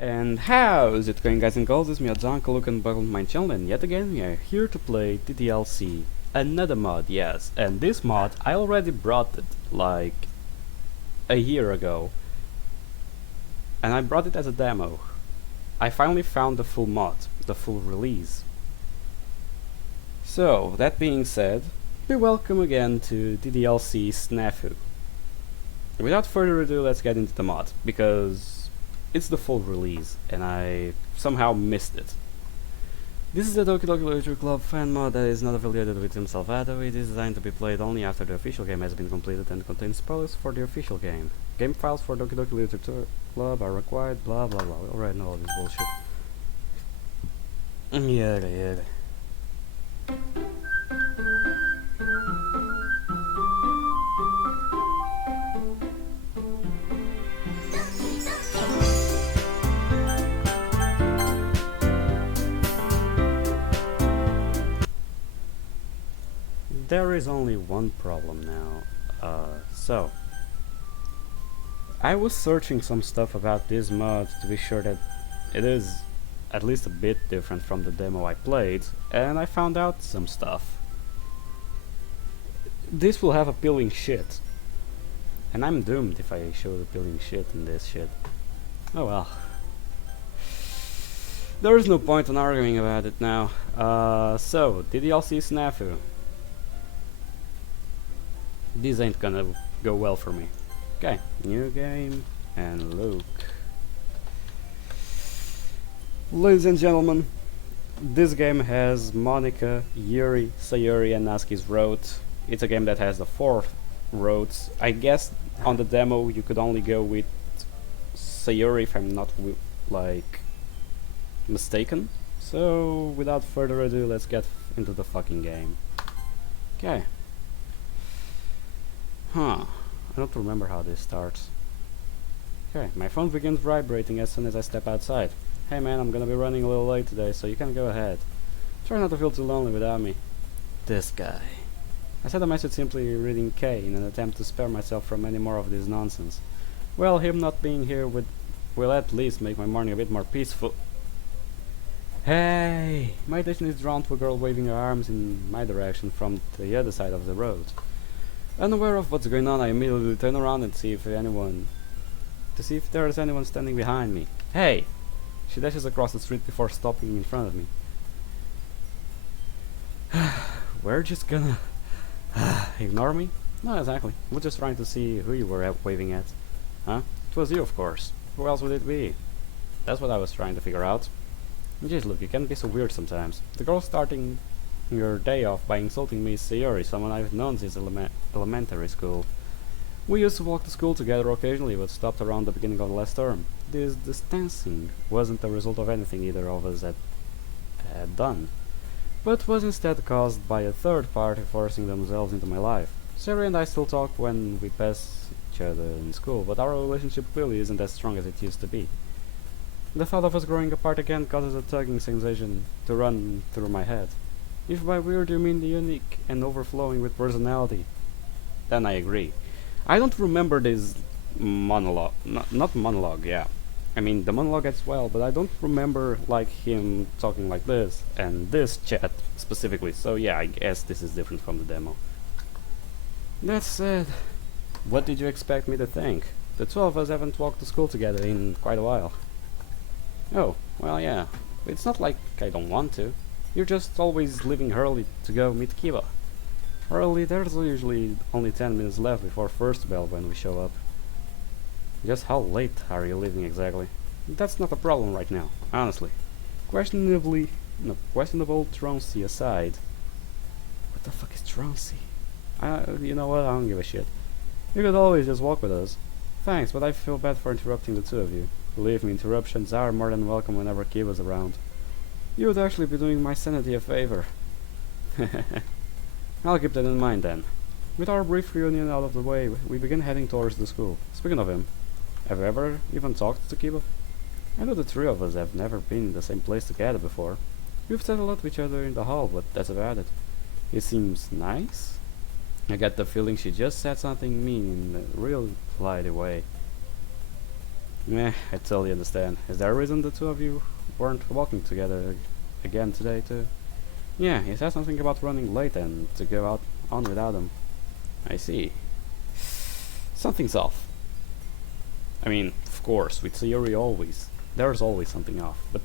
And how's it going, guys and girls? It's me, Adonka, and welcome to my channel, and yet again we are here to play DDLC. Another mod, yes, and this mod, I already brought it, like, a year ago. And I brought it as a demo. I finally found the full mod, the full release. So, that being said, be welcome again to DDLC SNAFU. Without further ado, let's get into the mod, because it's the full release, and I somehow missed it. This is a Doki Doki Literature Club fan mod that is not affiliated with Salvador. It is designed to be played only after the official game has been completed and contains spoilers for the official game. Game files for Doki Doki Literature Club are required, blah blah blah. We already know all this bullshit. Yeah. There is only one problem now. So I was searching some stuff about this mod to be sure that it is at least a bit different from the demo I played, and I found out some stuff. This will have appealing shit, and I'm doomed if I show appealing shit in this shit. Oh well. There is no point in arguing about it now. So DDLC SNAFU. This ain't gonna go well for me. Okay, new game and look. Ladies and gentlemen, this game has Monica, Yuri, Sayuri and Natsuki's route. It's a game that has the 4 routes. I guess on the demo you could only go with Sayuri if I'm not mistaken. So without further ado, let's get into the fucking game. Okay. I don't remember how this starts. Okay, my phone begins vibrating as soon as I step outside. Hey man, I'm gonna be running a little late today, so you can go ahead. Try not to feel too lonely without me. This guy. I sent a message simply reading K in an attempt to spare myself from any more of this nonsense. Well, him not being here will at least make my morning a bit more peaceful. Hey! My attention is drawn to a girl waving her arms in my direction from the other side of the road. Unaware of what's going on, I immediately turn around and see if there is anyone standing behind me. Hey! She dashes across the street before stopping in front of me. We're just gonna ignore me? Not exactly. We're just trying to see who you were waving at. Huh? It was you, of course. Who else would it be? That's what I was trying to figure out. Jeez, look, you can be so weird sometimes. The girl starting your day off by insulting me is Sayuri, someone I've known since elementary school. We used to walk to school together occasionally, but stopped around the beginning of the last term. This distancing wasn't the result of anything either of us had done, but was instead caused by a third party forcing themselves into my life. Sayuri and I still talk when we pass each other in school, but our relationship clearly isn't as strong as it used to be. The thought of us growing apart again causes a tugging sensation to run through my head. If by weird you mean the unique and overflowing with personality, then I agree. I don't remember this monologue, not monologue, yeah. I mean the monologue as well, but I don't remember like him talking like this, and this chat specifically, so yeah, I guess this is different from the demo. That said, what did you expect me to think? The 2 of us haven't walked to school together in quite a while. Oh, well yeah, it's not like I don't want to. You're just always leaving early to go meet Kiba. Early, there's usually only 10 minutes left before first bell when we show up. Just how late are you leaving exactly? That's not a problem right now, honestly. Questionable truancy aside. What the fuck is truancy? You know what, I don't give a shit. You could always just walk with us. Thanks, but I feel bad for interrupting the 2 of you. Believe me, interruptions are more than welcome whenever Kiba's around. You would actually be doing my sanity a favor. I'll keep that in mind then. With our brief reunion out of the way, we begin heading towards the school. Speaking of him, have you ever even talked to Kiba? I know the 3 of us have never been in the same place together before. We've said a lot to each other in the hall, but that's about it. He seems nice. I get the feeling she just said something mean in a real flighty way. Meh, I totally understand. Is there a reason the two of you weren't walking together again today too? Yeah, he said something about running late and to go out on without him. I see. Something's off. I mean, of course, with theory always. There's always something off, but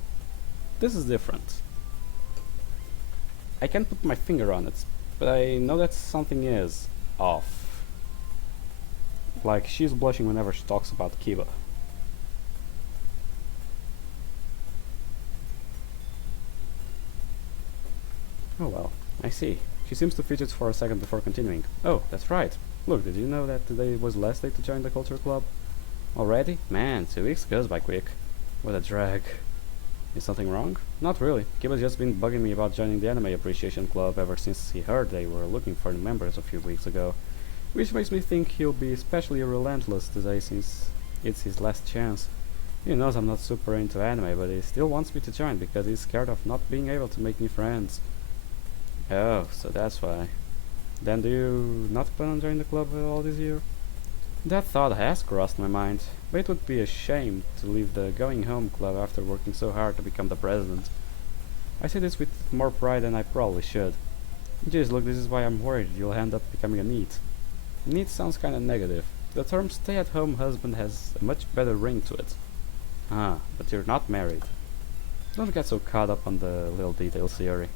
this is different. I can't put my finger on it, but I know that something is off. Like, she's blushing whenever she talks about Kiba. Oh well, I see. She seems to fidget for a second before continuing. Oh, that's right. Look, did you know that today was the last day to join the culture club? Already? Man, 2 weeks goes by quick. What a drag. Is something wrong? Not really. Kiba's just been bugging me about joining the Anime Appreciation Club ever since he heard they were looking for new members a few weeks ago. Which makes me think he'll be especially relentless today since it's his last chance. He knows I'm not super into anime, but he still wants me to join because he's scared of not being able to make new friends. Oh, so that's why. Then do you not plan on joining the club all this year? That thought has crossed my mind, but it would be a shame to leave the Going Home Club after working so hard to become the president. I say this with more pride than I probably should. Jeez, look, this is why I'm worried you'll end up becoming a NEET. NEET sounds kinda negative. The term stay-at-home husband has a much better ring to it. Ah, but you're not married. Don't get so caught up on the little details theory.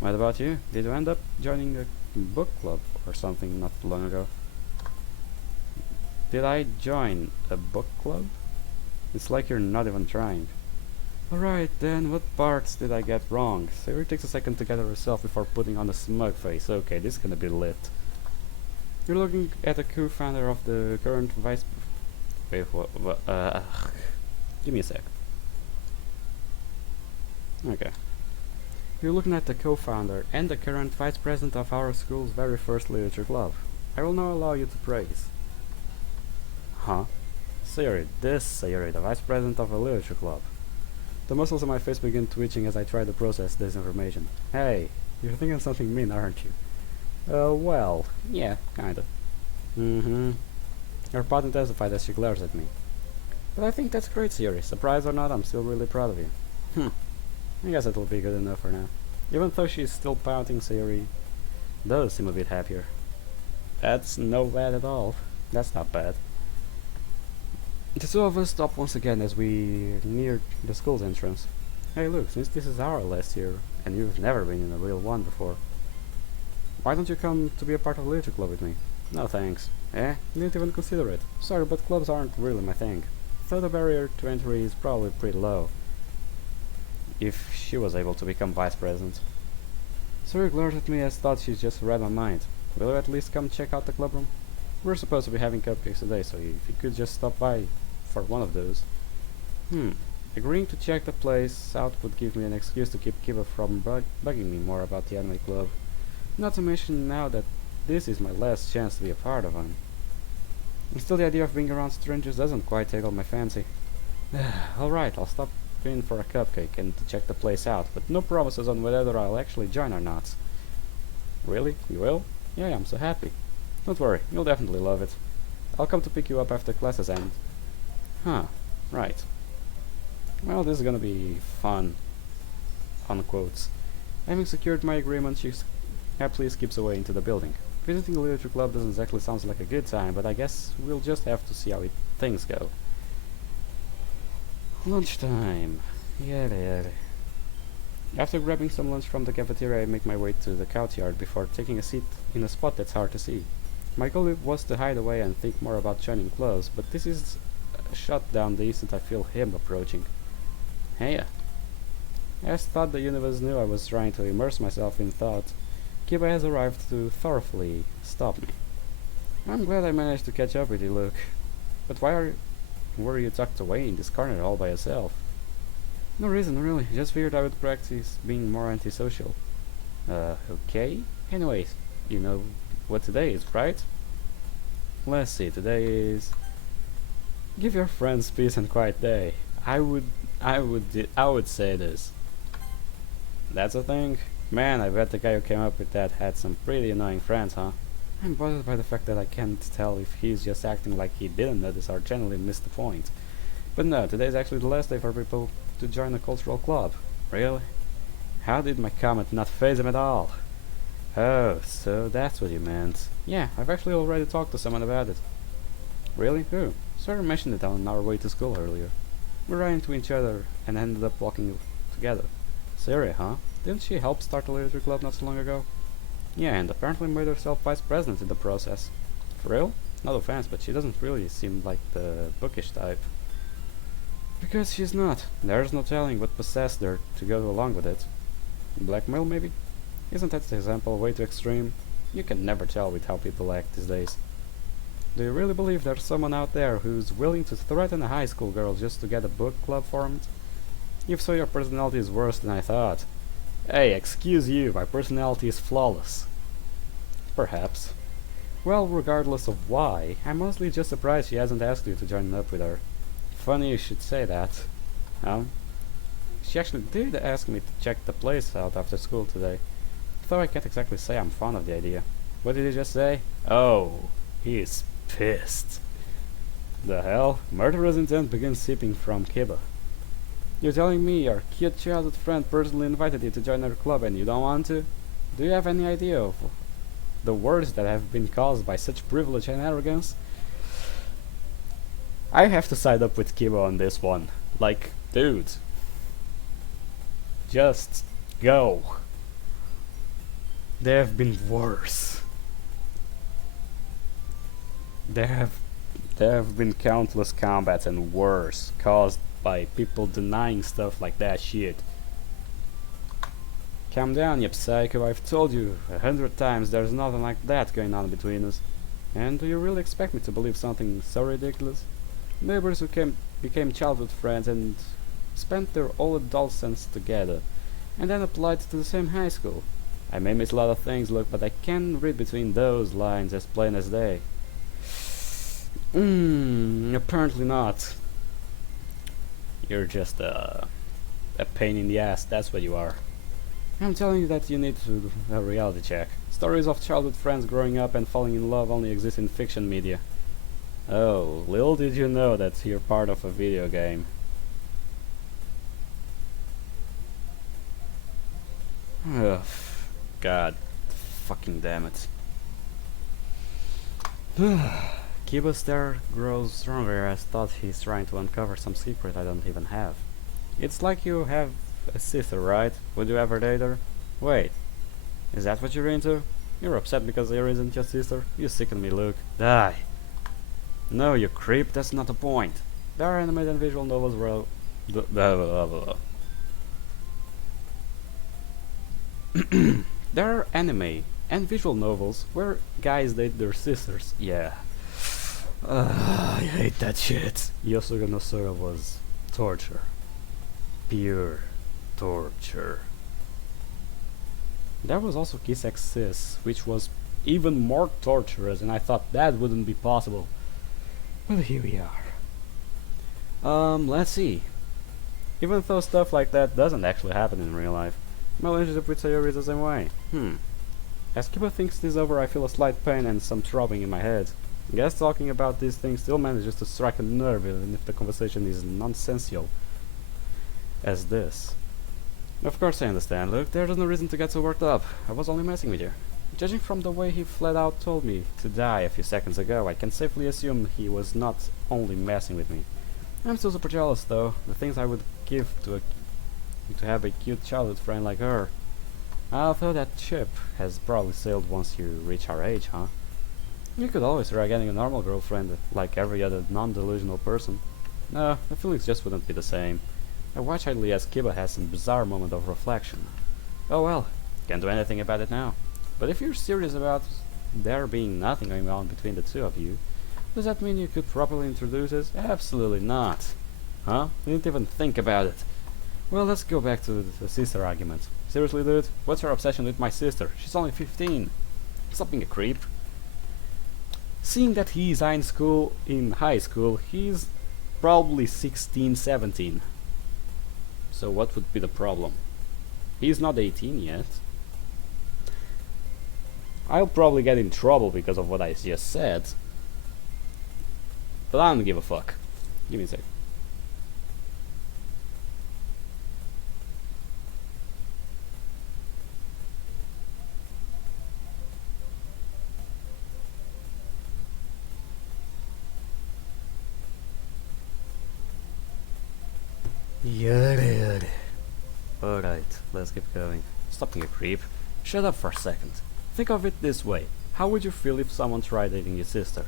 What about you? Did you end up joining a book club or something not long ago? Did I join a book club? It's like you're not even trying. Alright then, what parts did I get wrong? Sarah takes a second to gather herself before putting on a smug face. Okay, this is gonna be lit. You're looking at the co-founder of the current vice... Wait, what, give me a sec. Okay. You're looking at the co-founder and the current vice president of our school's very first literature club. I will now allow you to praise. Huh? Sayori, this Sayori, the vice president of a literature club. The muscles on my face begin twitching as I try to process this information. Hey, you're thinking something mean, aren't you? Well, yeah, kinda. Mm-hmm. Her partner testified as she glares at me. But I think that's great, Sayori. Surprised or not, I'm still really proud of you. I guess it'll be good enough for now. Even though she's still pouting, Sayori does seem a bit happier. That's no bad at all. That's not bad. The two of us stop once again as we near the school's entrance. Hey look, since this is our last year, and you've never been in a real one before, why don't you come to be a part of the literature club with me? No thanks. Didn't even consider it. Sorry, but clubs aren't really my thing. Though the barrier to entry is probably pretty low. If she was able to become vice president. Suri glares at me as thought she's just read my mind. Will you at least come check out the clubroom? We're supposed to be having cupcakes today, so if you could just stop by for one of those. Agreeing to check the place out would give me an excuse to keep Kiba from bugging me more about the anime club. Not to mention now that this is my last chance to be a part of one. And still the idea of being around strangers doesn't quite tickle my fancy. Alright, I'll stop in for a cupcake and to check the place out, but no promises on whether I'll actually join or not. Really? You will? Yeah, I'm so happy. Don't worry, you'll definitely love it. I'll come to pick you up after classes end. Huh, right. Well, this is gonna be fun. Unquotes. Having secured my agreement, she happily skips away into the building. Visiting the literature club doesn't exactly sound like a good time, but I guess we'll just have to see how things go. Lunchtime. Yeah. After grabbing some lunch from the cafeteria, I make my way to the courtyard before taking a seat in a spot that's hard to see. My goal was to hide away and think more about joining clubs, but this is shut down the instant I feel him approaching. Hey. I thought the universe knew I was trying to immerse myself in thought. Kiba has arrived to thoroughly stop me. I'm glad I managed to catch up with you, Luke. But were you tucked away in this corner all by yourself? No reason, really. Just figured I would practice being more antisocial. Okay. Anyways, you know what today is, right? Let's see, today is... Give your friends peace and quiet day. I would say this. That's a thing? Man, I bet the guy who came up with that had some pretty annoying friends, huh? I'm bothered by the fact that I can't tell if he's just acting like he didn't notice or genuinely missed the point. But no, today is actually the last day for people to join a cultural club. Really? How did my comment not faze him at all? Oh, so that's what you meant. Yeah, I've actually already talked to someone about it. Really? Who? Sarah mentioned it on our way to school earlier. We ran into each other and ended up walking together. Sarah, huh? Didn't she help start a literary club not so long ago? Yeah, and apparently made herself vice president in the process. For real? No offense, but she doesn't really seem like the bookish type. Because she's not. There's no telling what possessed her to go along with it. Blackmail, maybe? Isn't that example way too extreme? You can never tell with how people act these days. Do you really believe there's someone out there who's willing to threaten a high school girl just to get a book club formed? If so, your personality is worse than I thought. Hey, excuse you, my personality is flawless. Perhaps. Well, regardless of why, I'm mostly just surprised she hasn't asked you to join up with her. Funny you should say that. She actually did ask me to check the place out after school today. Though I can't exactly say I'm fond of the idea. What did he just say? Oh, he's pissed. The hell? Murderous intent begins seeping from Kiba. You're telling me your cute childhood friend personally invited you to join our club and you don't want to? Do you have any idea of the words that have been caused by such privilege and arrogance? I have to side up with Kiba on this one. Like, dude. Just go. There have been worse. There have been countless combats and worse caused by people denying stuff like that shit. Calm down, you psycho. I've told you 100 times there's nothing like that going on between us. And do you really expect me to believe something so ridiculous? Neighbors who became childhood friends and spent their all adolescence together, and then applied to the same high school. I may miss a lot of things, look, but I can read between those lines as plain as day. Apparently not. You're just a pain in the ass, that's what you are. I'm telling you that you need to do a reality check. Stories of childhood friends growing up and falling in love only exist in fiction media. Oh, little did you know that you're part of a video game. Ugh, God fucking damn it. Kiba's stare grows stronger as thought he's trying to uncover some secret I don't even have. It's like you have a sister, right? Would you ever date her? Wait, is that what you're into? You're upset because there isn't your sister? You sicken me, Luke. Die! No, you creep, that's not the point. There are animated and visual novels where... There are anime and visual novels where guys date their sisters. Yeah. I hate that shit. Yosuga no Sora was torture. Pure torture. There was also Kiss X Sis, which was even more torturous, and I thought that wouldn't be possible. But here we are. Let's see. Even though stuff like that doesn't actually happen in real life, my relationship with Sayori is the same way. As Kiba thinks this over, I feel a slight pain and some throbbing in my head. I guess talking about these things still manages to strike a nerve even if the conversation is nonsensical as this. Of course I understand, Luke. There's no reason to get so worked up. I was only messing with you. Judging from the way he flat out told me to die a few seconds ago, I can safely assume he was not only messing with me. I'm still super jealous though. The things I would give to have a cute childhood friend like her. Although that ship has probably sailed once you reach our age, huh? You could always try getting a normal girlfriend like every other non-delusional person. No, the feelings just wouldn't be the same. I watch idly as Kiba has some bizarre moment of reflection. Oh well, can't do anything about it now. But if you're serious about there being nothing going on between the two of you, does that mean you could properly introduce us? Absolutely not. Huh? You didn't even think about it. Well, let's go back to the sister argument. Seriously, dude, what's your obsession with my sister? She's only 15. Stop being a creep. Seeing that he's in high school, he's probably 16, 17. So what would be the problem? He's not 18 yet. I'll probably get in trouble because of what I just said, but I don't give a fuck. Give me a sec. Yada. Alright, let's keep going. Stop being a creep. Shut up for a second. Think of it this way. How would you feel if someone tried dating your sister?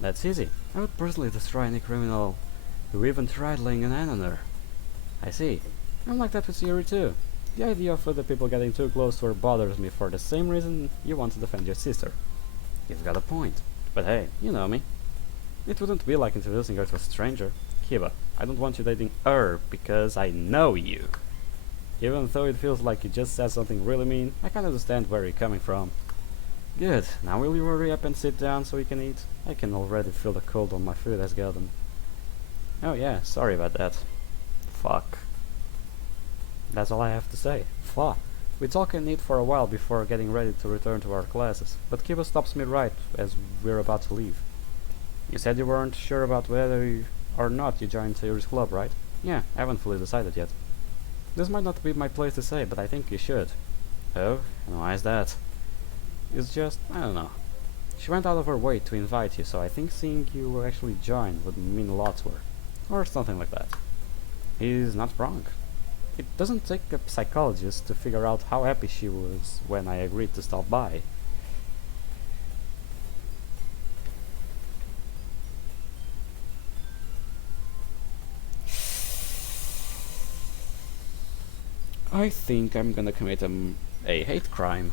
That's easy. I would personally destroy any criminal who even tried laying an hand on her. I see. I'm like that with Yuri too. The idea of other people getting too close to her bothers me for the same reason you want to defend your sister. You've got a point. But hey, you know me. It wouldn't be like introducing her to a stranger. Kiba, I don't want you dating her because I know you. Even though it feels like you just said something really mean, I can understand where you're coming from. Good, now will you hurry up and sit down so we can eat? I can already feel the cold on my food has gotten. Oh yeah, sorry about that. Fuck. That's all I have to say. Fuck. We talk and eat for a while before getting ready to return to our classes, but Kiba stops me right as we're about to leave. You said you weren't sure about whether or not you joined Sayuri's club, right? Yeah, I haven't fully decided yet. This might not be my place to say, but I think you should. Oh, and why is that? It's just, I don't know. She went out of her way to invite you, so I think seeing you actually join would mean a lot to her. Or something like that. He's not wrong. It doesn't take a psychologist to figure out how happy she was when I agreed to stop by. I think I'm gonna commit a hate crime.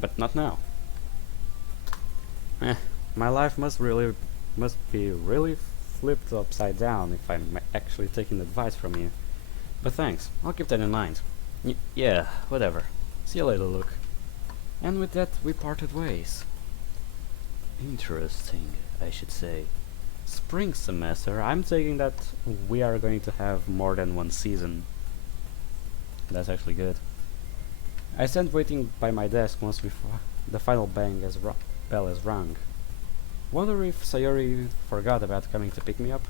But not now. My life must be really flipped upside down if I'm actually taking advice from you. But thanks, I'll keep that in mind. Yeah, whatever. See you later, Luke. And with that, we parted ways. Interesting, I should say. Spring semester, I'm taking that we are going to have more than one season. That's actually good. I stand waiting by my desk once before the final bell is rung. Wonder if Sayori forgot about coming to pick me up?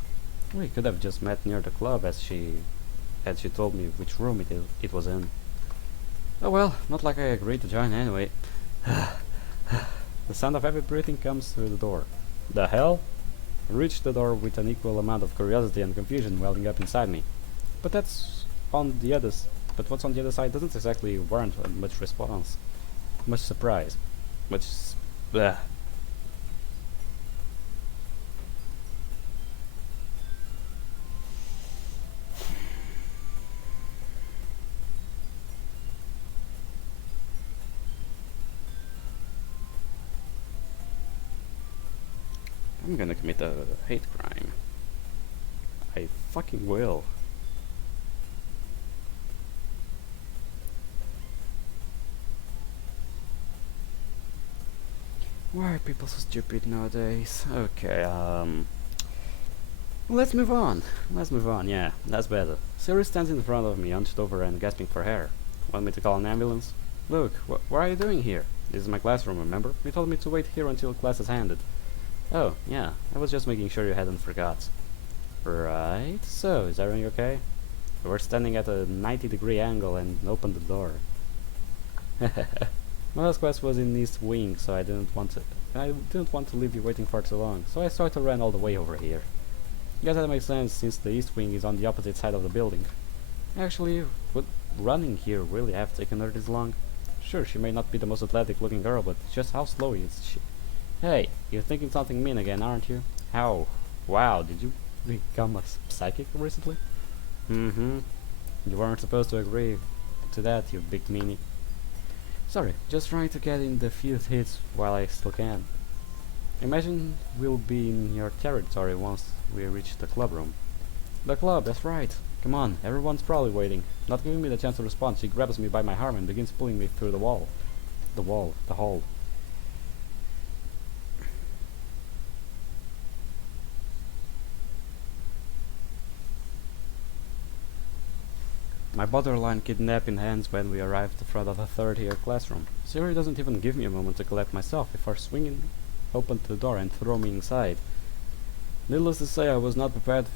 We could have just met near the club as she told me which room it was in. Oh well, not like I agreed to join anyway. The sound of heavy breathing comes through the door. The hell? I reached the door with an equal amount of curiosity and confusion welling up inside me. But what's on the other side doesn't exactly warrant much response, much surprise, much bleh. I'm gonna commit a hate crime. I fucking will. Why are people so stupid nowadays? Okay, let's move on. Yeah, that's better. Siri stands in front of me, hunched over and gasping for air. Want me to call an ambulance? Look, what are you doing here? This is my classroom, remember? You told me to wait here until class is ended. Oh, yeah, I was just making sure you hadn't forgot. Right, so, is everything okay? We were standing at a 90-degree angle and opened the door. My last class was in East Wing, so I didn't want to leave you waiting for too long, so I sort of ran all the way over here. Guess that makes sense since the East Wing is on the opposite side of the building. Actually, would running here really have taken her this long? Sure, she may not be the most athletic looking girl, but just how slow is she? Hey, you're thinking something mean again, aren't you? How? Wow, did you become a psychic recently? Mm-hmm. You weren't supposed to agree to that, you big meanie. Sorry, just trying to get in the few hits while I still can. Imagine we'll be in your territory once we reach the club room. The club, that's right. Come on, everyone's probably waiting. Not giving me the chance to respond, she grabs me by my arm and begins pulling me through the hall. my borderline kidnapping ends when we arrive at the front of a third-year classroom. Siri doesn't even give me a moment to collect myself before swinging open the door and throw me inside. Needless to say, I was not prepared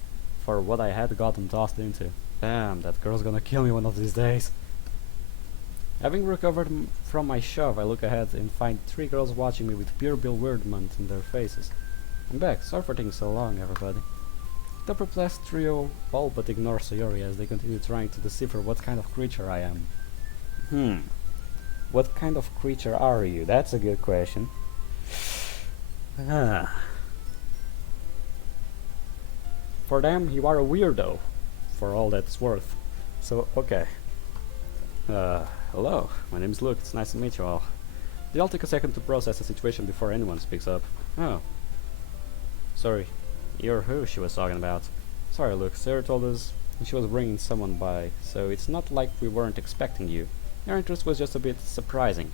for what I had gotten tossed into. Damn, that girl's gonna kill me one of these days. Having recovered from my shove, I look ahead and find 3 girls watching me with pure bewilderment in their faces. I'm back. Sorry for taking so long, everybody. The perplexed trio all but ignore Sayori as they continue trying to decipher what kind of creature I am. What kind of creature are you? That's a good question. For them, you are a weirdo, for all that's worth. So, okay. Hello, my name is Luke, it's nice to meet you all. They'll take a second to process the situation before anyone speaks up. Oh. Sorry, you're who she was talking about. Sorry, Luke, Sarah told us she was bringing someone by, so it's not like we weren't expecting you. Your interest was just a bit surprising.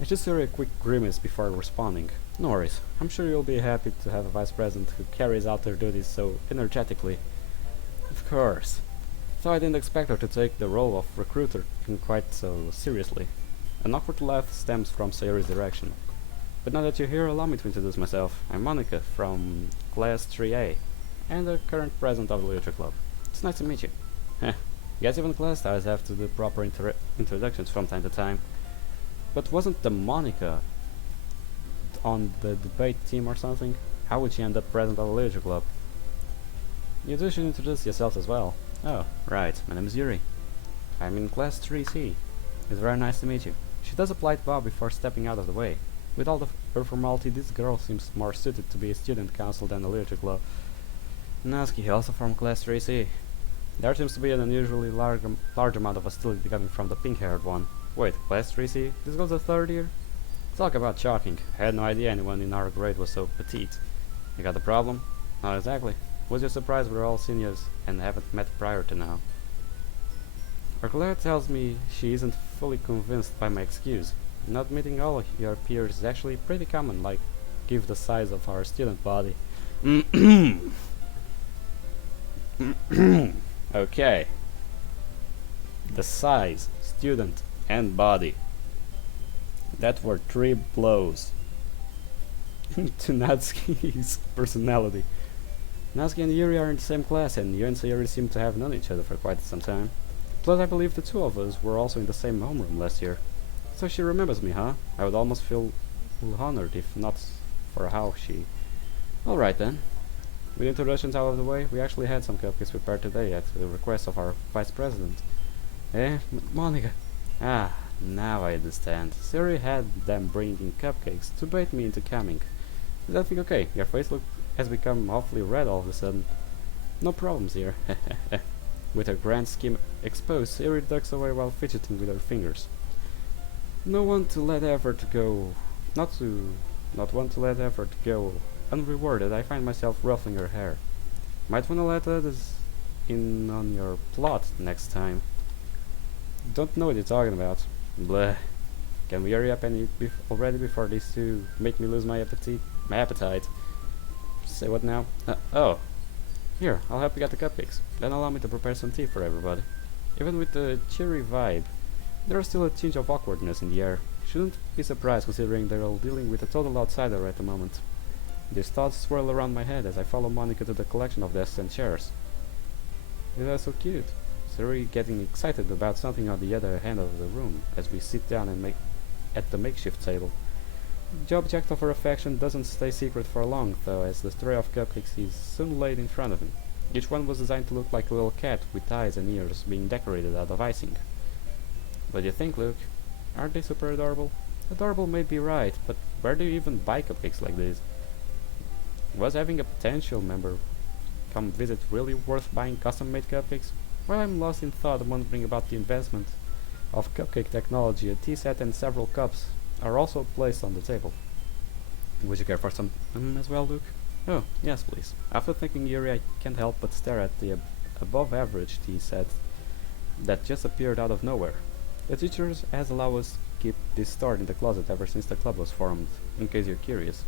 I just threw a quick grimace before responding. No worries, I'm sure you'll be happy to have a vice president who carries out their duties so energetically. Of course. Though I didn't expect her to take the role of recruiter quite so seriously. An awkward laugh stems from Sayori's direction. But now that you're here, allow me to introduce myself. I'm Monica from Class 3A, and the current president of the Literature Club. It's nice to meet you. Guess even class stars have to do proper introductions from time to time. But wasn't the Monica on the debate team or something? How would she end up president of the Literature Club? You two should introduce yourselves as well. Oh, right, my name is Yuri. I'm in Class 3C. It's very nice to meet you. She does a polite bow before stepping out of the way. With all her formality, this girl seems more suited to be a student council than a literature club. Natsuki, also from Class 3C. There seems to be an unusually large amount of hostility coming from the pink-haired one. Wait, Class 3C? This goes the 3rd year? Talk about shocking. I had no idea anyone in our grade was so petite. You got a problem? Not exactly. Was you surprised we're all seniors and haven't met prior to now? Our Claire tells me she isn't fully convinced by my excuse. Not meeting all your peers is actually pretty common, like, give the size of our student body. Okay. The size, student, and body. That were 3 blows to Natsuki's personality. Natsuki and Yuri are in the same class, and you and Sayori seem to have known each other for quite some time. Plus, I believe the 2 of us were also in the same homeroom last year. So she remembers me, huh? I would almost feel honored if not for how she... Alright then. With introductions out of the way, we actually had some cupcakes prepared today at the request of our vice president. Monica. Ah, now I understand. Siri had them bringing cupcakes to bait me into coming. Is everything okay? Your face has become awfully red all of a sudden. No problems here. With her grand scheme exposed, Siri ducks away while fidgeting with her fingers. Not one to let effort go unrewarded. I find myself ruffling her hair. Might wanna let others in on your plot next time. Don't know what you're talking about. Bleh. Can we hurry up and eat already before these 2 make me lose my appetite? Say what now? Oh. Here, I'll help you get the cupcakes. Then allow me to prepare some tea for everybody. Even with the cheery vibe, there is still a tinge of awkwardness in the air. Shouldn't be surprised considering they're all dealing with a total outsider at the moment. These thoughts swirl around my head as I follow Monica to the collection of desks and chairs. They are so cute. Siri getting excited about something on the other end of the room as we sit down and at the makeshift table. The object of her affection doesn't stay secret for long, though, as the tray of cupcakes is soon laid in front of me. Each one was designed to look like a little cat with eyes and ears being decorated out of icing. What do you think, Luke? Aren't they super adorable? Adorable may be right, but where do you even buy cupcakes like this? Was having a potential member come visit really worth buying custom-made cupcakes? While I'm lost in thought wondering about the advancement of cupcake technology, a tea set and several cups are also placed on the table. Would you care for some as well, Luke? Oh, yes, please. After thinking Yuri, I can't help but stare at the above-average tea set that just appeared out of nowhere. The teachers has allowed us to keep this stored in the closet ever since the club was formed, in case you're curious.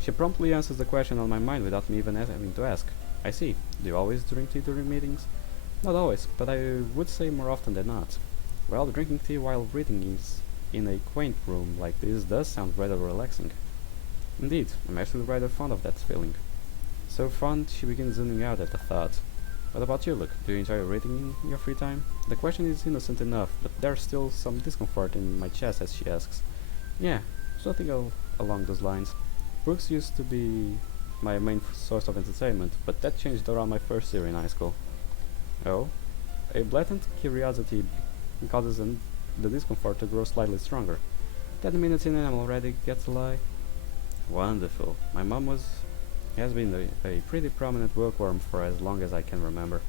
She promptly answers the question on my mind without me even having to ask. I see. Do you always drink tea during meetings? Not always, but I would say more often than not. Well, drinking tea while reading is in a quaint room like this does sound rather relaxing. Indeed, I'm actually rather fond of that feeling. So fond she begins zooming out at the thought. What about you, Luke? Do you enjoy reading in your free time? The question is innocent enough, but there's still some discomfort in my chest as she asks. Yeah, something along those lines. Books used to be my main source of entertainment, but that changed around my first year in high school. Oh? A blatant curiosity causes the discomfort to grow slightly stronger. 10 minutes in and I'm already get to lie. Wonderful. My mom has been a pretty prominent bookworm for as long as I can remember.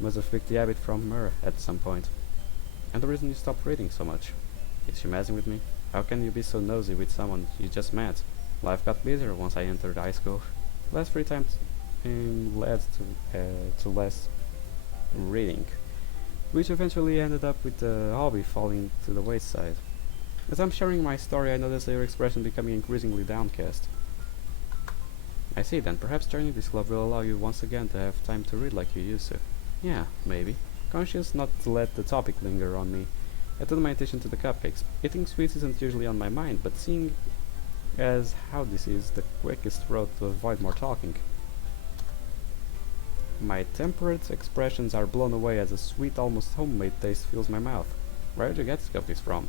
Must have picked the habit from her at some point. And the reason you stopped reading so much? Is she messing with me? How can you be so nosy with someone you just met? Life got busier once I entered high school. Less free time led to less reading, which eventually ended up with the hobby falling to the wayside. As I'm sharing my story, I notice your expression becoming increasingly downcast. I see, then perhaps joining this club will allow you once again to have time to read like you used to. Yeah, maybe. Conscious not to let the topic linger on me, I turned my attention to the cupcakes. Eating sweets isn't usually on my mind, but seeing as how this is the quickest road to avoid more talking. My temperate expressions are blown away as a sweet, almost homemade taste fills my mouth. Where did you get these cupcakes from?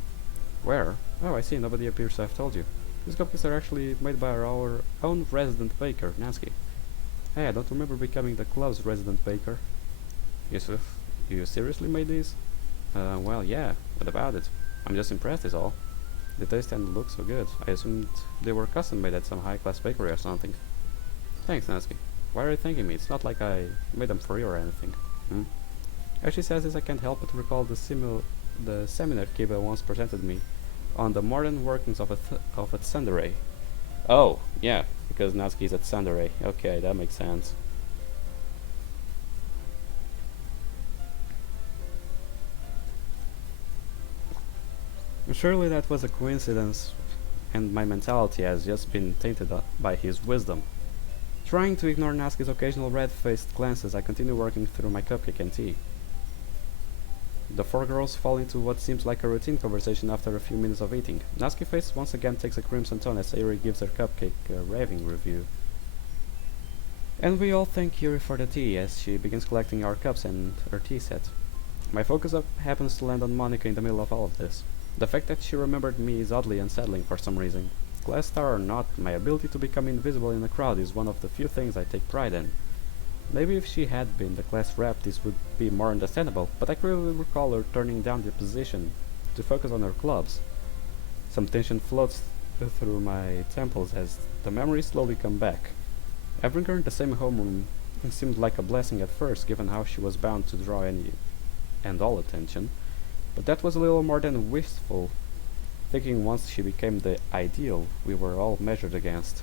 Where? Oh, I see, nobody appears to have told you. These cupcakes are actually made by our own resident baker, Nansky. Hey, I don't remember becoming the club's resident baker. Yusuf, you seriously made these? Well, yeah. What about it? I'm just impressed is all. The taste and look so good. I assumed they were custom made at some high-class bakery or something. Thanks, Nansky. Why are you thanking me? It's not like I made them for you or anything. As she says this, I can't help but recall the seminar Kiba once presented me on the modern workings of a tsundere. Oh, yeah, because Natsuki's at tsundere. Okay, that makes sense. Surely that was a coincidence, and my mentality has just been tainted by his wisdom. Trying to ignore Natsuki's occasional red-faced glances, I continue working through my cupcake and tea. The four girls fall into what seems like a routine conversation after a few minutes of eating. Natsuki's face once again takes a crimson tone as Sayuri gives her cupcake a raving review. And we all thank Yuri for the tea as she begins collecting our cups and her tea set. My focus happens to land on Monica in the middle of all of this. The fact that she remembered me is oddly unsettling for some reason. Class star or not, my ability to become invisible in a crowd is one of the few things I take pride in. Maybe if she had been the class rep this would be more understandable, but I clearly recall her turning down the position to focus on her clubs. Some tension floats through my temples as the memories slowly come back. Having her in the same homeroom seemed like a blessing at first, given how she was bound to draw any and all attention, but that was a little more than wistful, thinking once she became the ideal we were all measured against.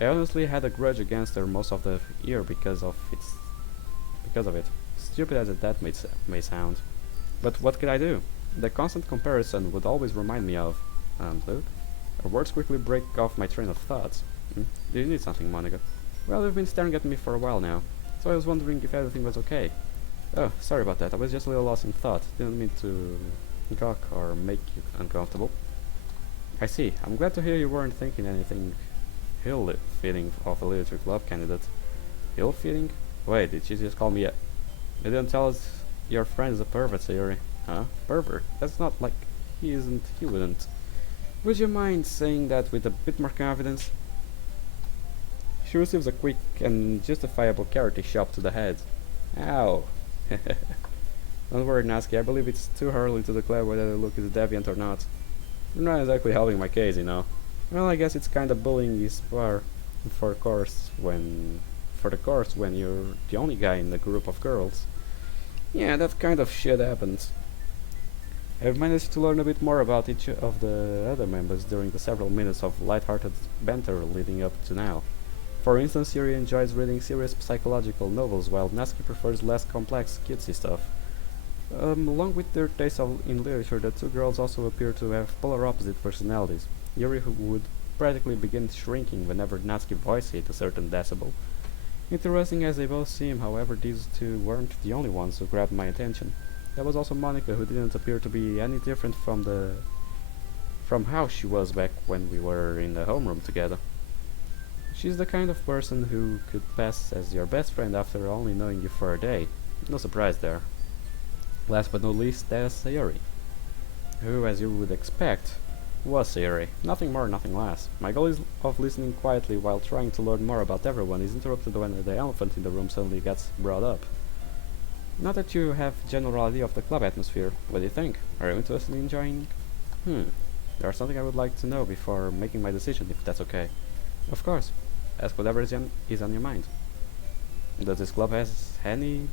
I honestly had a grudge against her most of the year because of it. Stupid as that may sound. But what could I do? The constant comparison would always remind me of... Luke? Her words quickly break off my train of thoughts. Do you need something, Monica? Well, you've been staring at me for a while now, so I was wondering if everything was okay. Oh, sorry about that. I was just a little lost in thought. Didn't mean to gawk or make you uncomfortable. I see. I'm glad to hear you weren't thinking anything ill-fitting of a literature club candidate. Ill-fitting? Wait, did she just call me a... You didn't tell us your friend is a pervert, Sayuri. Huh? Pervert? That's not like... He wouldn't. Would you mind saying that with a bit more confidence? She receives a quick and justifiable karate shot to the head. Ow. Don't worry, Natsuki, I believe it's too early to declare whether the look is deviant or not. You're not exactly helping my case, you know. Well, I guess it's kinda bullying is par for the course when you're the only guy in the group of girls. Yeah, that kind of shit happens. I've managed to learn a bit more about each of the other members during the several minutes of light-hearted banter leading up to now. For instance, Yuri enjoys reading serious psychological novels, while Natsuki prefers less complex, cutesy stuff. Along with their taste in literature, the two girls also appear to have polar opposite personalities. Yuri would practically begin shrinking whenever Natsuki voice hit a certain decibel. Interesting as they both seem, however, these two weren't the only ones who grabbed my attention. There was also Monica, who didn't appear to be any different from how she was back when we were in the homeroom together. She's the kind of person who could pass as your best friend after only knowing you for a day. No surprise there. Last but not least, there's Sayori, who, as you would expect, was Sayori. Nothing more, nothing less. My goal is of listening quietly while trying to learn more about everyone is interrupted when the elephant in the room suddenly gets brought up. Not that you have general idea of the club atmosphere. What do you think? Are you interested in joining? There's something I would like to know before making my decision, if that's okay. Of course. Ask whatever is on your mind. Does this club has any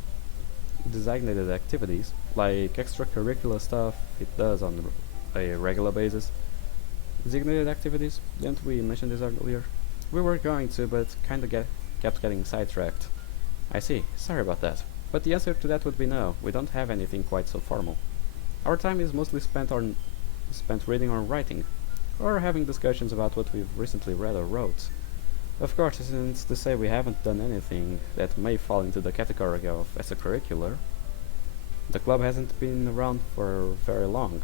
designated activities, like extracurricular stuff it does on a regular basis? Designated activities? Didn't we mention this earlier? We were going to, but kinda kept getting sidetracked. I see. Sorry about that. But the answer to that would be no. We don't have anything quite so formal. Our time is mostly spent reading or writing, or having discussions about what we've recently read or wrote. Of course, isn't to say we haven't done anything that may fall into the category of extracurricular. The club hasn't been around for very long,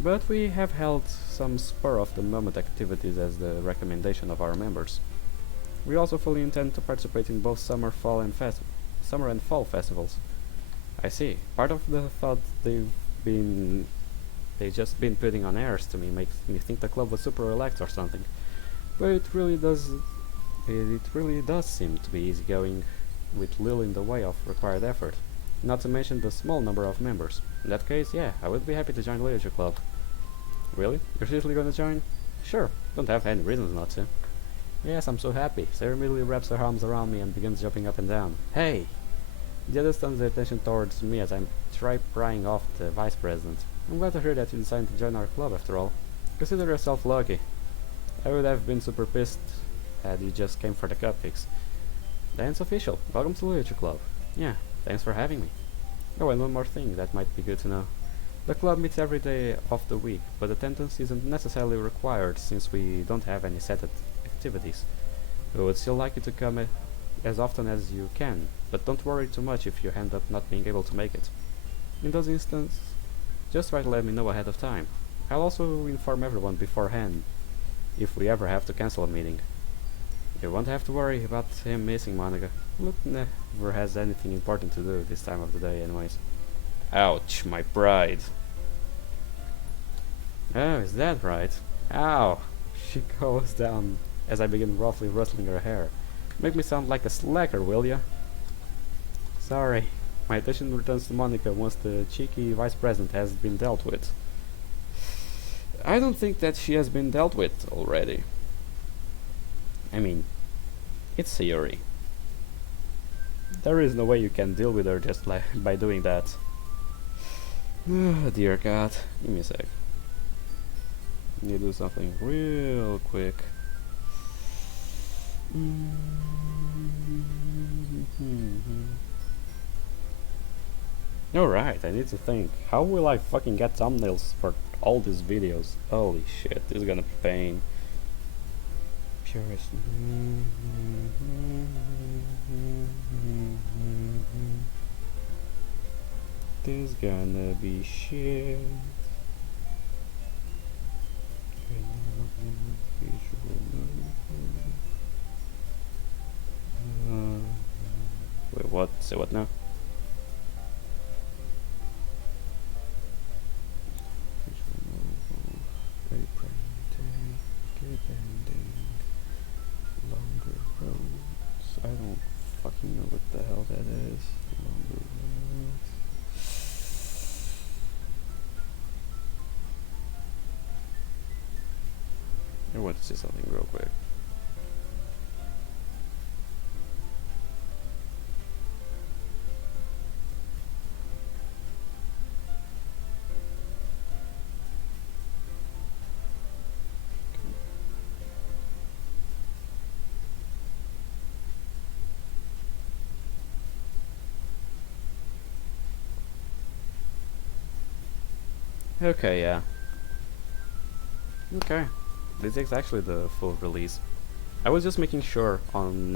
but we have held some spur-of-the-moment activities as the recommendation of our members. We also fully intend to participate in both summer and fall festivals. I see. Part of the thought they've just been putting on airs to me makes me think the club was super relaxed or something. But it really does seem to be easygoing, with little in the way of required effort. Not to mention the small number of members. In that case, yeah, I would be happy to join the literature club. Really? You're seriously gonna join? Sure. Don't have any reasons not to. Yes, I'm so happy. Sarah immediately wraps her arms around me and begins jumping up and down. Hey! The others turns their attention towards me as I try prying off the vice president. I'm glad to hear that you decided to join our club after all. Consider yourself lucky. I would have been super pissed had you just came for the cupcakes. Then it's official. Welcome to the Literature Club. Yeah, thanks for having me. Oh, and one more thing that might be good to know. The club meets every day of the week, but attendance isn't necessarily required since we don't have any set activities. We would still like you to come as often as you can, but don't worry too much if you end up not being able to make it. In those instances, just try to let me know ahead of time. I'll also inform everyone beforehand if we ever have to cancel a meeting. You won't have to worry about him missing Monica. Luke never has anything important to do this time of the day anyways. Ouch, my pride. Oh, is that right? Ow! She goes down as I begin roughly rustling her hair. Make me sound like a slacker, will ya? Sorry. My attention returns to Monica once the cheeky vice president has been dealt with. I don't think that she has been dealt with already. I mean, it's Sayori. There is no way you can deal with her just by doing that. Oh, dear God. Give me a sec. Need to do something real quick. Alright, I need to think. How will I fucking get thumbnails for all these videos? Holy shit, this is gonna be pain. Purist. This gonna be shit. Wait, what? Say what now? Longer roads. I don't fucking know what the hell that is. Longer roads. I want to say something real quick. Okay, yeah. Okay. This is actually the full release. I was just making sure on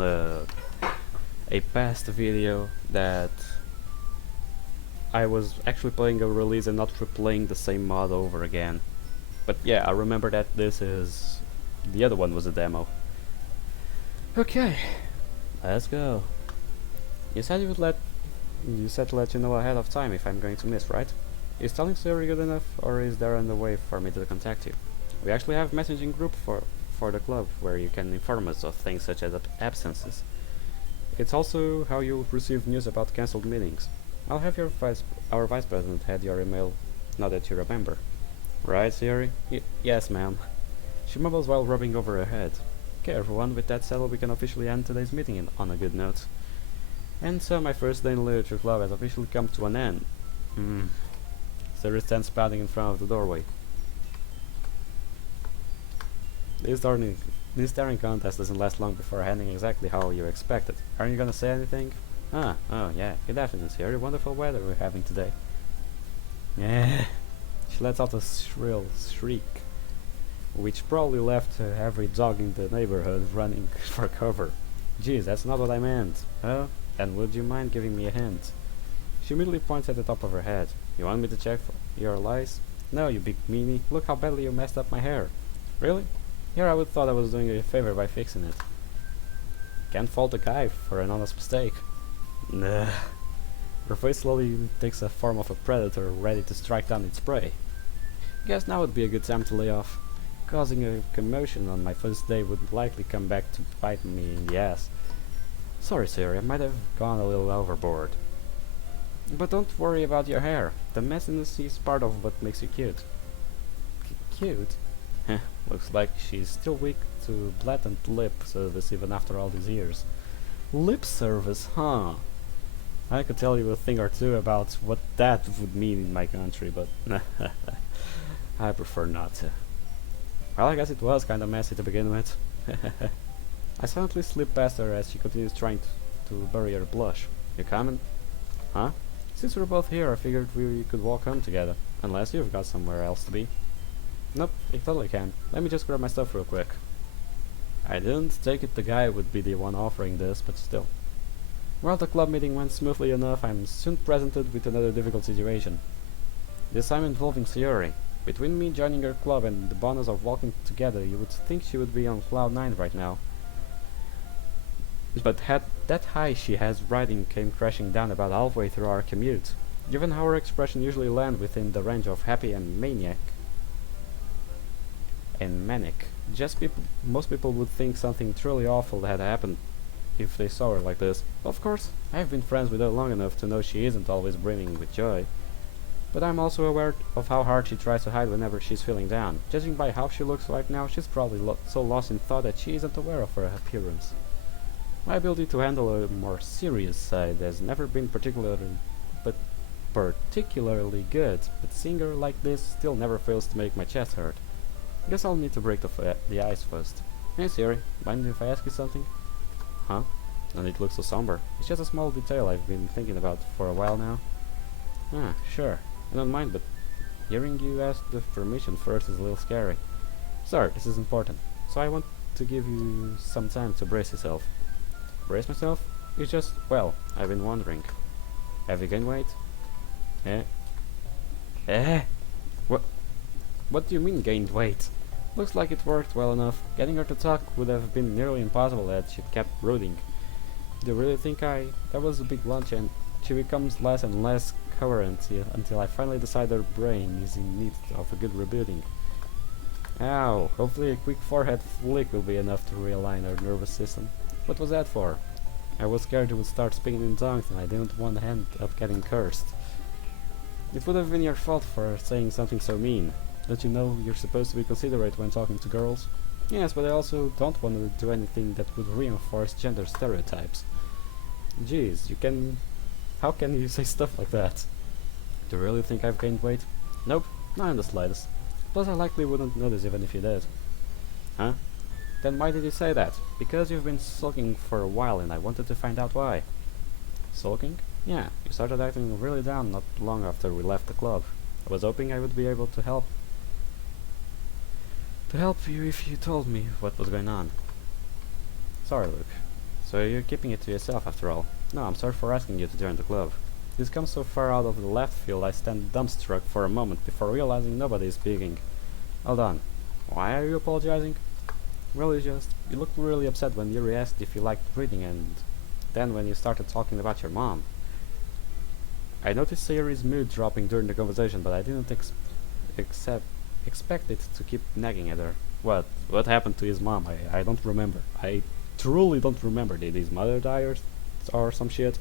a past video that I was actually playing a release and not replaying the same mod over again. But yeah, I remember that this is... the other one was a demo. Okay, let's go. You said to let you know ahead of time if I'm going to miss, right? Is telling story good enough, or is there another way for me to contact you? We actually have a messaging group for the club where you can inform us of things such as absences. It's also how you'll receive news about cancelled meetings. I'll have our vice president had your email, now that you remember. Right, Siri? Yes, ma'am. She mumbles while rubbing over her head. Okay, everyone, with that settled, we can officially end today's meeting on a good note. And so my first day in the literature club has officially come to an end. Siri stands pouting in front of the doorway. This staring contest doesn't last long before ending exactly how you expected. Aren't you gonna say anything? Oh yeah, good afternoon, Siri. Wonderful weather we're having today. Yeah. She lets out a shrill shriek, which probably left every dog in the neighborhood running for cover. Geez, that's not what I meant. Oh, and would you mind giving me a hint? She immediately points at the top of her head. You want me to check for your lice? No, you big meanie. Look how badly you messed up my hair. Really? Here I would thought I was doing you a favor by fixing it. Can't fault a guy for an honest mistake. Nah. Her face slowly takes a form of a predator ready to strike down its prey. Guess now would be a good time to lay off. Causing a commotion on my first day would likely come back to bite me in the ass. Sorry, Siri, I might have gone a little overboard. But don't worry about your hair. The messiness is part of what makes you cute. Cute? Heh, looks like she's still weak to blatant lip service even after all these years. Lip service, huh? I could tell you a thing or two about what that would mean in my country, but I prefer not to. Well, I guess it was kinda messy to begin with. I silently slip past her as she continues trying to bury her blush. You coming? Huh? Since we're both here, I figured we could walk home together. Unless you've got somewhere else to be. Nope, I totally can. Let me just grab my stuff real quick. I didn't take it the guy would be the one offering this, but still. While the club meeting went smoothly enough, I'm soon presented with another difficult situation. This time involving Sayori. Between me joining her club and the bonus of walking together, you would think she would be on cloud 9 right now. But that high she has riding came crashing down about halfway through our commute. Given how her expression usually land within the range of happy and manic, most people would think something truly awful had happened if they saw her like this. Of course, I've been friends with her long enough to know she isn't always brimming with joy. But I'm also aware of how hard she tries to hide whenever she's feeling down. Judging by how she looks right now, she's probably so lost in thought that she isn't aware of her appearance. My ability to handle a more serious side has never been particularly good, but seeing her like this still never fails to make my chest hurt. Guess I'll need to break the ice first. Hey Siri, mind if I ask you something? Huh? And it looks so somber. It's just a small detail I've been thinking about for a while now. Ah, sure. I don't mind, but hearing you ask the permission first is a little scary. Sorry, this is important, so I want to give you some time to brace yourself. Brace myself? It's just, well, I've been wondering. Have you gained weight? What do you mean gained weight? Looks like it worked well enough. Getting her to talk would have been nearly impossible had she kept brooding. Do you really think that was a big lunch and she becomes less and less coherent until I finally decide her brain is in need of a good rebooting. Ow, hopefully a quick forehead flick will be enough to realign her nervous system. What was that for? I was scared it would start speaking in tongues and I didn't want to end up getting cursed. It would have been your fault for saying something so mean. Don't you know you're supposed to be considerate when talking to girls? Yes, but I also don't want to do anything that would reinforce gender stereotypes. Jeez, how can you say stuff like that? Do you really think I've gained weight? Nope, not in the slightest. Plus I likely wouldn't notice even if you did. Huh? Then why did you say that? Because you've been sulking for a while and I wanted to find out why. Sulking? Yeah, you started acting really down not long after we left the club. I was hoping I would be able to help you if you told me what was going on. Sorry, Luke. So you're keeping it to yourself after all. No, I'm sorry for asking you to join the club. This comes so far out of the left field I stand dumbstruck for a moment before realizing nobody is speaking. Hold on. Why are you apologizing? Well, you looked really upset when Yuri asked if you liked reading, and then when you started talking about your mom. I noticed Yuri's mood dropping during the conversation, but I didn't expect it to keep nagging at her. What happened to his mom? I don't remember. I truly don't remember. Did his mother die or some shit?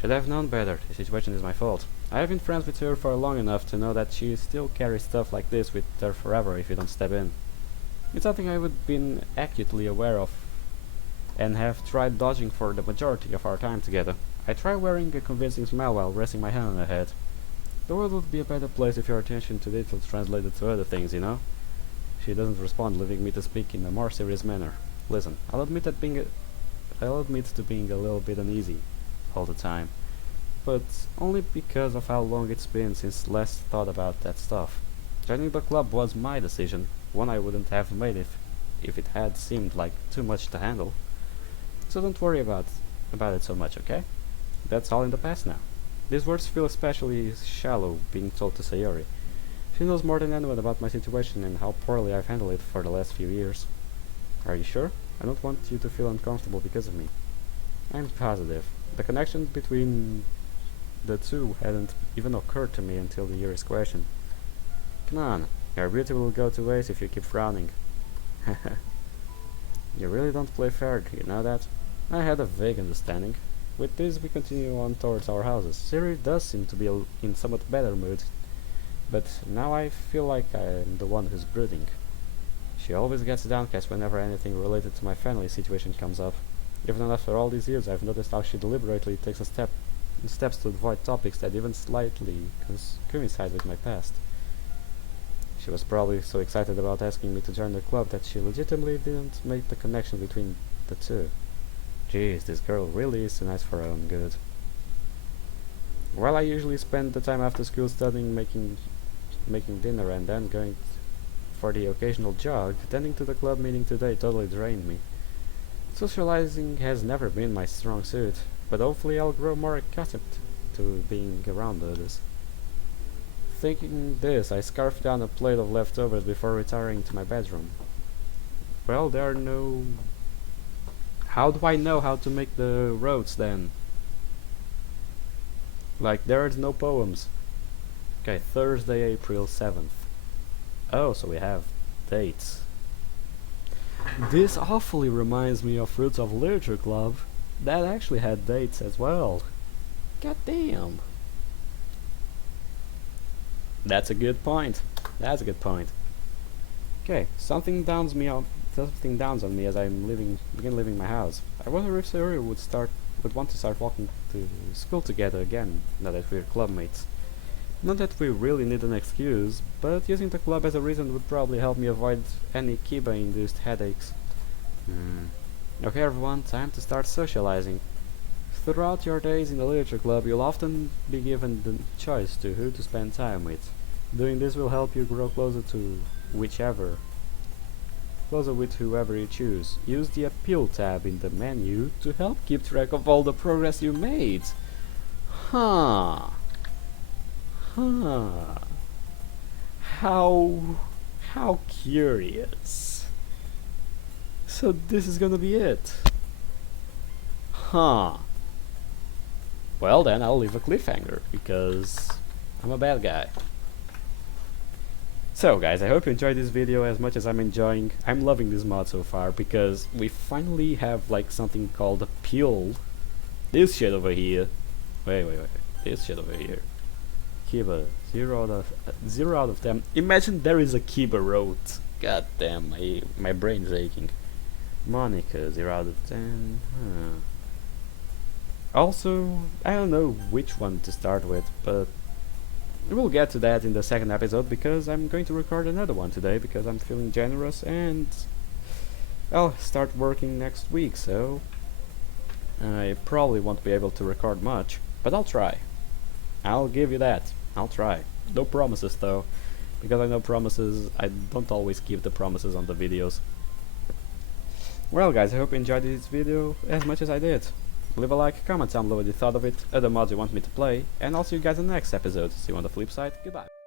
Should have known better. The situation is my fault. I have been friends with her for long enough to know that she still carries stuff like this with her forever if you don't step in. It's something I would been acutely aware of and have tried dodging for the majority of our time together. I try wearing a convincing smile while resting my hand on her head. The world would be a better place if your attention to detail translated to other things, you know? She doesn't respond, leaving me to speak in a more serious manner. Listen, I'll admit to being a little bit uneasy all the time, but only because of how long it's been since last thought about that stuff. Joining the club was my decision, one I wouldn't have made if it had seemed like too much to handle. So don't worry about it so much, okay? That's all in the past now. These words feel especially shallow being told to Sayori. She knows more than anyone about my situation and how poorly I've handled it for the last few years. Are you sure? I don't want you to feel uncomfortable because of me. I'm positive. The connection between the two hadn't even occurred to me until the Yuri's question. Come on, your beauty will go to waste if you keep frowning. You really don't play fair, do you know that? I had a vague understanding. With this, we continue on towards our houses. Siri does seem to be in somewhat better mood, but now I feel like I'm the one who's brooding. She always gets downcast whenever anything related to my family situation comes up. Even after all these years, I've noticed how she deliberately takes steps to avoid topics that even slightly coincide with my past. She was probably so excited about asking me to join the club that she legitimately didn't make the connection between the two. Jeez, this girl really is too nice for her own good. While I usually spend the time after school studying, making dinner, and then going for the occasional jog, attending to the club meeting today totally drained me. Socializing has never been my strong suit, but hopefully I'll grow more accustomed to being around others. Thinking this, I scarfed down a plate of leftovers before retiring to my bedroom. Well, there are no... How do I know how to make the roads then? Like, there's no poems. Okay, Thursday, April 7th. Oh, so we have dates. This awfully reminds me of Roots of Literature Club. That actually had dates as well. God damn. That's a good point. That's a good point. Okay, something downs on me as I begin leaving my house. I wonder if Sayori would want to start walking to school together again, now that we're club mates. Not that we really need an excuse, but using the club as a reason would probably help me avoid any Kiba-induced headaches. Okay everyone, time to start socializing. Throughout your days in the literature club, you'll often be given the choice to who to spend time with. Doing this will help you grow closer with whoever you choose. Use the Appeal tab in the menu to help keep track of all the progress you made. Huh. How curious. So this is gonna be it. Huh. Well then, I'll leave a cliffhanger, because I'm a bad guy. So guys, I hope you enjoyed this video as much as I'm enjoying. I'm loving this mod so far, because we finally have like something called Appeal. This shit over here. Wait. This shit over here. Kiba, 0 out of 10. Imagine there is a Kiba road. God damn, my brain's aching. Monica, 0 out of 10. Also, I don't know which one to start with, but we'll get to that in the second episode, because I'm going to record another one today because I'm feeling generous, and I'll start working next week, so I probably won't be able to record much, but I'll try. I'll give you that. I'll try. No promises though, because I know I don't always keep the promises on the videos. Well guys, I hope you enjoyed this video as much as I did. Leave a like, comment down below what you thought of it, other mods you want me to play, and I'll see you guys in the next episode. See you on the flip side, goodbye.